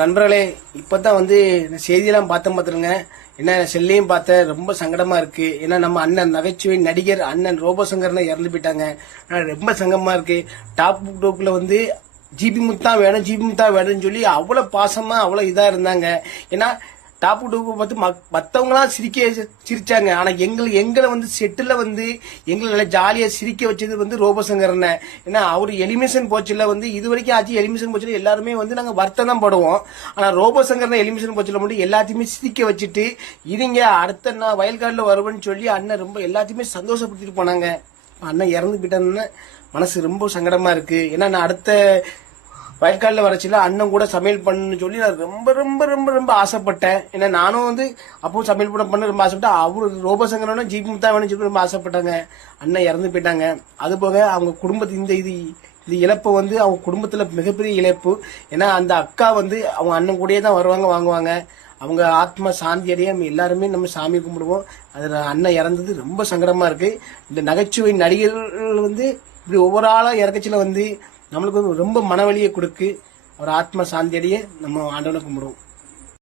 நண்பர்களே இப்போ தான் வந்து செய்தியெல்லாம் பார்த்தேன் பார்த்துருங்க என்ன செல்லையும் பார்த்தேன் ரொம்ப சங்கடமாக இருக்குது ஏன்னா நம்ம அண்ணன் நகைச்சுவை நடிகர் அண்ணன் ரோபோசங்கர்னு இறந்து போயிட்டாங்க ரொம்ப சங்கமாக இருக்குது டாப் டோப்பில் வந்து ஜிபி முத்தா வேணும் ஜிபி முத்தா வேணும்னு சொல்லி அவ்வளோ பாசமாக அவ்வளோ இதாக இருந்தாங்க ஏன்னா டாப் டூவை பார்த்து மற்றவங்களாம் சிரிக்க சிரிச்சாங்க ஆனால் எங்களை எங்களை வந்து செட்டில் வந்து எங்களை நல்லா ஜாலியாக சிரிக்க வச்சது வந்து ரோபசங்கரனை ஏன்னா அவர் எலிமிஷன் போச்சில் வந்து இது வரைக்கும் ஆச்சு எலிமிஷன் போச்சில் எல்லாருமே வந்து நாங்கள் வருத்தம் தான் போடுவோம் ஆனால் ரோபசங்கரனை எலிமிஷன் போச்சில் மட்டும் எல்லாத்தையுமே சிரிக்க வச்சுட்டு இதுங்க அடுத்த நான் வயல்காடில் வருவேன்னு சொல்லி அண்ணன் ரொம்ப எல்லாத்தையுமே சந்தோஷப்படுத்திட்டு போனாங்க அண்ணன் இறந்து போயிட்டான்னு மனசு ரொம்ப சங்கடமாக இருக்குது ஏன்னா நான் அடுத்த வயல்காலில் வரச்சில அண்ணன் கூட சமையல் பண்ணுன்னு சொல்லி நான் ரொம்ப ரொம்ப ரொம்ப ரொம்ப ஆசைப்பட்டேன் ஏன்னா நானும் வந்து அப்போ சமையல் பண்ண பண்ண ரொம்ப ஆசைப்பட்டேன் அவரு ரோபசங்கரோட ஜிபி முத்தா வேணும்னு சொல்லி ரொம்ப ஆசைப்பட்டாங்க அண்ணன் இறந்து போயிட்டாங்க அது போக அவங்க குடும்பத்து இந்த இது இது இழப்பு வந்து அவங்க குடும்பத்தில் மிகப்பெரிய இழப்பு ஏன்னா அந்த அக்கா வந்து அவங்க அண்ணன் கூடயே தான் வருவாங்க வாங்குவாங்க அவங்க ஆத்மா சாந்தி அடைய எல்லாருமே நம்ம சாமி கும்பிடுவோம் அதில் அண்ணன் இறந்தது ரொம்ப சங்கடமாக இருக்குது இந்த நகைச்சுவை நடிகர்கள் வந்து இப்படி ஒவ்வொரு ஆளாக இறக்கச்சில வந்து நம்மளுக்கு வந்து ரொம்ப மனவழியை கொடுக்கு ஒரு ஆத்ம சாந்தி நம்ம ஆண்டவனை கும்பிடுவோம்